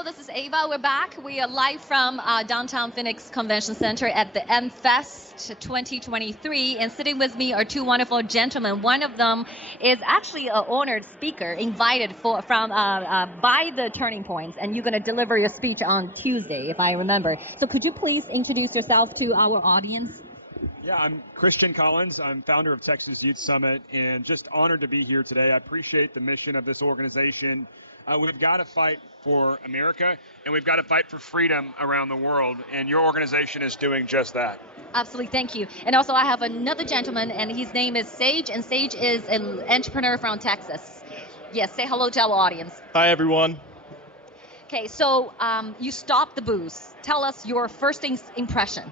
Hello, this is Ava. We're back. We are live from downtown Phoenix Convention Center at the M-Fest 2023. And sitting with me are two wonderful gentlemen. One of them is actually an honored speaker invited by the Turning Points. And you're going to deliver your speech on Tuesday, if I remember. So could you please introduce yourself to our audience? Yeah, I'm Christian Collins. I'm founder of Texas Youth Summit and just honored to be here today. I appreciate the mission of this organization. We've got to fight for America, and we've got to fight for freedom around the world, and your organization is doing just that. Absolutely, thank you. And also I have another gentleman, and his name is Sage, and Sage is an entrepreneur from Texas. Yes, say hello to our audience. Hi, everyone. Okay, so you stopped the booze. Tell us your first impression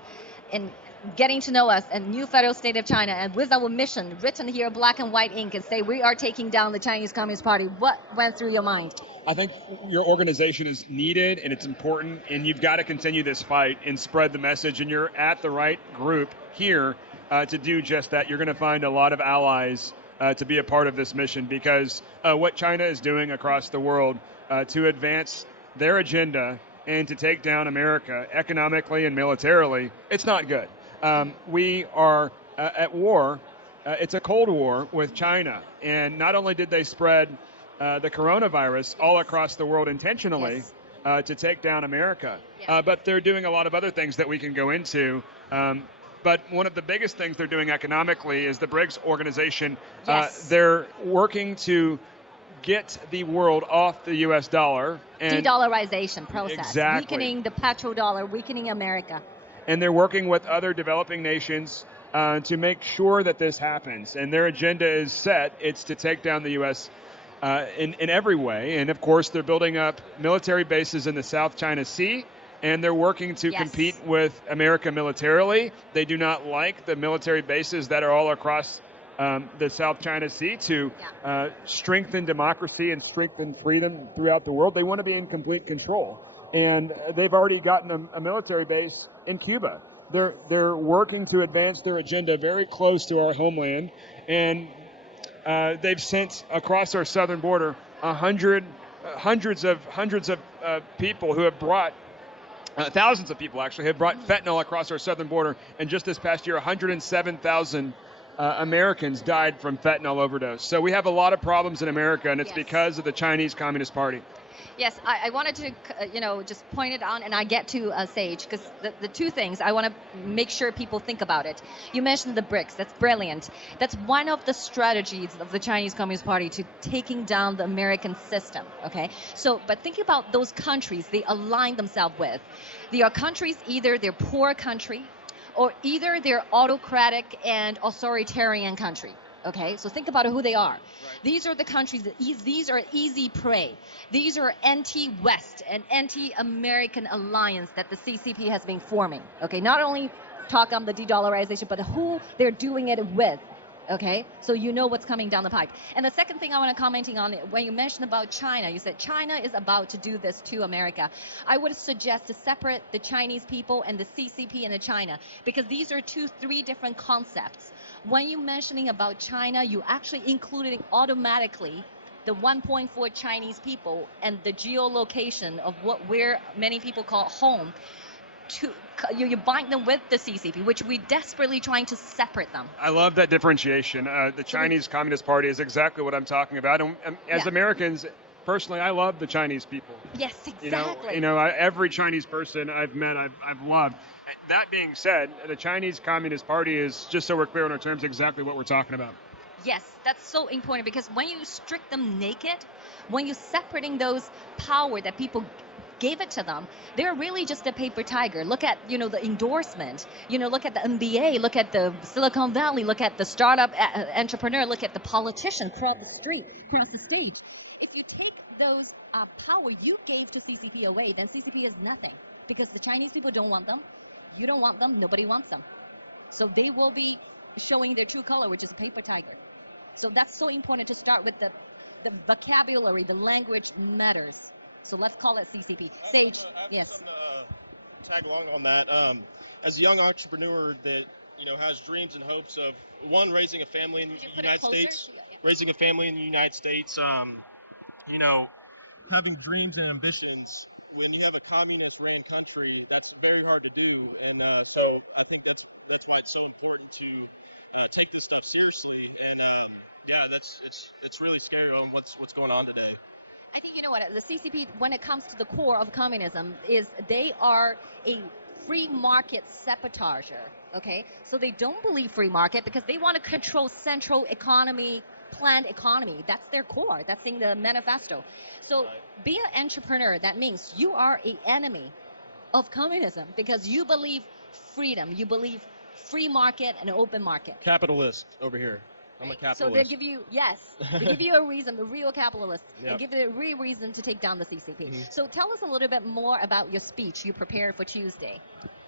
in getting to know us and new federal state of China, and with our mission written here black and white ink and say we are taking down the Chinese Communist Party. What went through your mind? I think your organization is needed and it's important, and you've got to continue this fight and spread the message, and you're at the right group here to do just that. You're going to find a lot of allies to be a part of this mission, because what China is doing across the world to advance their agenda and to take down America economically and militarily, it's not good. We are at war. It's a Cold War with China. And not only did they spread the coronavirus all across the world intentionally to take down America, but they're doing a lot of other things that we can go into. But one of the biggest things they're doing economically is the BRICS organization. They're working to get the world off the U.S. dollar. And de-dollarization process. Exactly. Weakening the petrodollar, weakening America. And they're working with other developing nations to make sure that this happens. And their agenda is set. It's to take down the U.S. In every way. And, of course, they're building up military bases in the South China Sea, and they're working to compete with America militarily. They do not like the military bases that are all across the South China Sea to strengthen democracy and strengthen freedom throughout the world. They want to be in complete control. And they've already gotten a military base in Cuba. They're working to advance their agenda very close to our homeland, and they've sent across our southern border hundreds of people who have brought thousands of people actually have brought fentanyl across our southern border. And just this past year, 107,000 Americans died from fentanyl overdose. So we have a lot of problems in America, and it's because of the Chinese Communist Party. Yes, I wanted to, just point it on, and I get to Sage, because the two things, I want to make sure people think about it. You mentioned the BRICS, that's brilliant. That's one of the strategies of the Chinese Communist Party to taking down the American system, okay? So, but think about those countries they align themselves with. They are countries, either they're poor country, or either they're autocratic and authoritarian country. Okay, so think about who they are. Right. These are the countries, these are easy prey. These are anti-West and anti-American alliance that the CCP has been forming. Okay, not only talk on the de-dollarization, but who they're doing it with. Okay, so you know what's coming down the pipe. And the second thing I want to commenting on, when you mentioned about China, you said China is about to do this to America. I would suggest to separate the Chinese people and the CCP and the China, because these are three different concepts. When you're mentioning about China, you actually included automatically the 1.4 Chinese people and the geolocation of where many people call home. You bind them with the CCP, which we're desperately trying to separate them. I love that differentiation. The Chinese Communist Party is exactly what I'm talking about. And as Americans, personally, I love the Chinese people. Yes, exactly. Every Chinese person I've met, I've loved. That being said, the Chinese Communist Party is, just so we're clear on our terms, exactly what we're talking about. Yes, that's so important, because when you strip them naked, when you're separating those power that people gave it to them, they're really just a paper tiger. Look at, the endorsement, look at the MBA, look at the Silicon Valley, look at the startup entrepreneur, look at the politician across the stage. If you take those power you gave to CCP away, then CCP is nothing, because the Chinese people don't want them. You don't want them, nobody wants them. So they will be showing their true color, which is a paper tiger. So that's so important to start with the vocabulary, the language matters. So let's call it CCP. Sage, yes. Tag along on that. As a young entrepreneur that has dreams and hopes of raising a family in the United States, having dreams and ambitions when you have a communist-ran country, that's very hard to do, and so I think that's why it's so important to take this stuff seriously. And yeah, it's really scary on what's going on today. I think you know what the CCP, when it comes to the core of communism, is they are a free market sabotager. Okay, so they don't believe free market because they want to control central economy, planned economy. That's their core. That's in the manifesto. So be an entrepreneur. That means you are an enemy of communism because you believe freedom. You believe free market and open market. Capitalist over here. I'm a capitalist. So they give you, yes, they give you a reason, the real capitalists. Yep. They give you a real reason to take down the CCP. So tell us a little bit more about your speech you prepared for Tuesday.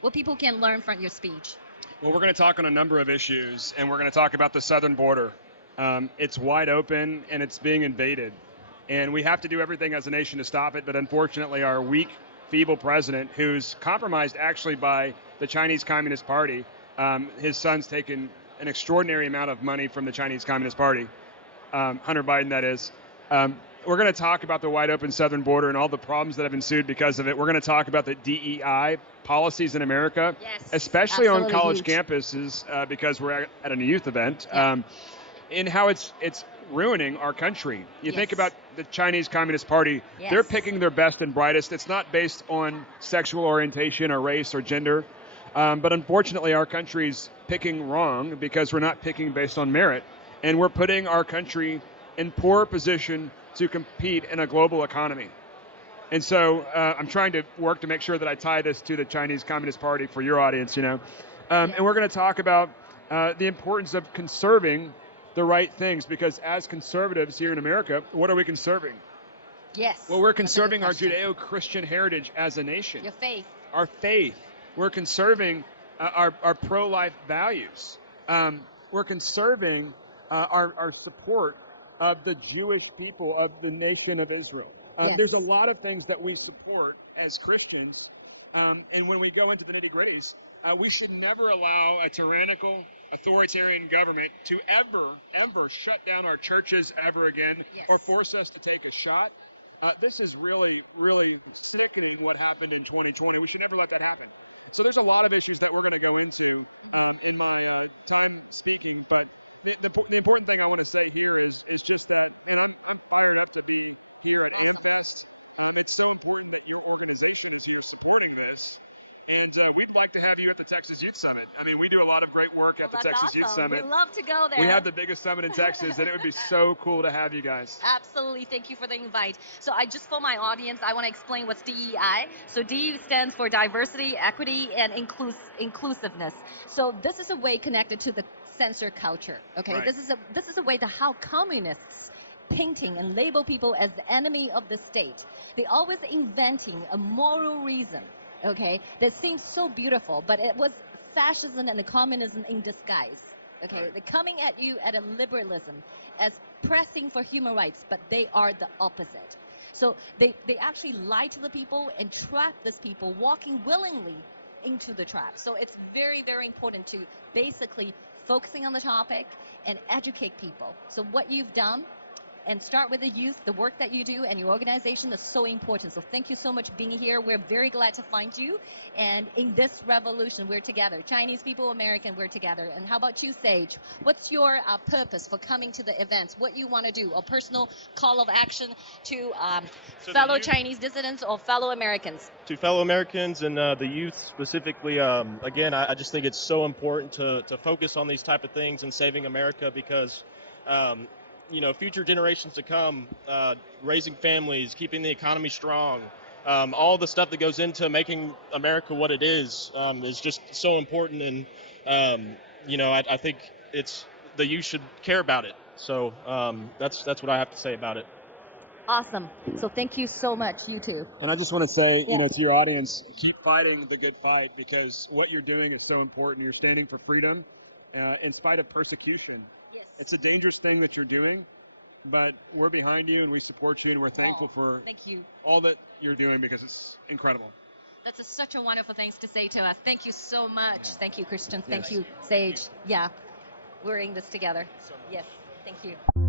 What people can learn from your speech. Well, we're going to talk on a number of issues, and we're going to talk about the southern border. It's wide open, and it's being invaded. And we have to do everything as a nation to stop it, but unfortunately our weak, feeble president, who's compromised actually by the Chinese Communist Party, his son's taken an extraordinary amount of money from the Chinese Communist Party, Hunter Biden that is. We're going to talk about the wide open southern border and all the problems that have ensued because of it. We're going to talk about the DEI policies in America, especially on college campuses because we're at a youth event, and how it's ruining our country. You think about the Chinese Communist Party, they're picking their best and brightest. It's not based on sexual orientation or race or gender. But unfortunately, our country's picking wrong because we're not picking based on merit. And we're putting our country in poor position to compete in a global economy. And so I'm trying to work to make sure that I tie this to the Chinese Communist Party for your audience, you know. And we're going to talk about the importance of conserving the right things because as conservatives here in America, what are we conserving? Yes. Well, we're conserving our Judeo-Christian heritage as a nation. Your faith. Our faith. We're conserving our pro-life values. We're conserving our support of the Jewish people of the nation of Israel. There's a lot of things that we support as Christians, and when we go into the nitty-gritties, we should never allow a tyrannical, authoritarian government to ever shut down our churches ever again or force us to take a shot. This is really, really sickening what happened in 2020. We should never let that happen. So there's a lot of issues that we're going to go into in my time speaking, but the important thing I want to say here is just that I'm fired up to be here at AmFest. It's so important that your organization is here supporting this, and we'd like to have you at the Texas Youth Summit. I mean, we do a lot of great work at the Texas Youth Summit. We love to go there. We have the biggest summit in Texas, and it would be so cool to have you guys. Absolutely. Thank you for the invite. So for my audience, I want to explain what's DEI. So D stands for diversity, equity, and inclusiveness. So this is a way connected to the censor culture. Okay, right. This is a way to how communists painting and label people as the enemy of the state. They always inventing a moral reason. Okay, that seems so beautiful, but it was fascism and the communism in disguise. Okay, they're coming at you at a liberalism as pressing for human rights, but they are the opposite. So they actually lie to the people and trap these people walking willingly into the trap. So it's very, very important to basically focusing on the topic and educate people. So what you've done, and start with the youth, the work that you do and your organization is so important. So thank you so much for being here. We're very glad to find you. And in this revolution, we're together. Chinese people, American, we're together. And how about you, Sage? What's your purpose for coming to the events? What you want to do? A personal call of action to fellow Chinese dissidents or fellow Americans? To fellow Americans and the youth specifically, again, I just think it's so important to focus on these type of things and saving America because future generations to come, raising families, keeping the economy strong, all the stuff that goes into making America what it is just so important. And, I think the youth should care about it. So that's what I have to say about it. Awesome. So thank you so much, you too. And I just want to say, to your audience, keep fighting the good fight because what you're doing is so important. You're standing for freedom in spite of persecution. It's a dangerous thing that you're doing, but we're behind you and we support you and we're thankful for all that you're doing because it's incredible. That's such a wonderful thing to say to us. Thank you so much. Thank you, Christian. Thank you, Sage. Yeah, we're in this together. Yes, thank you.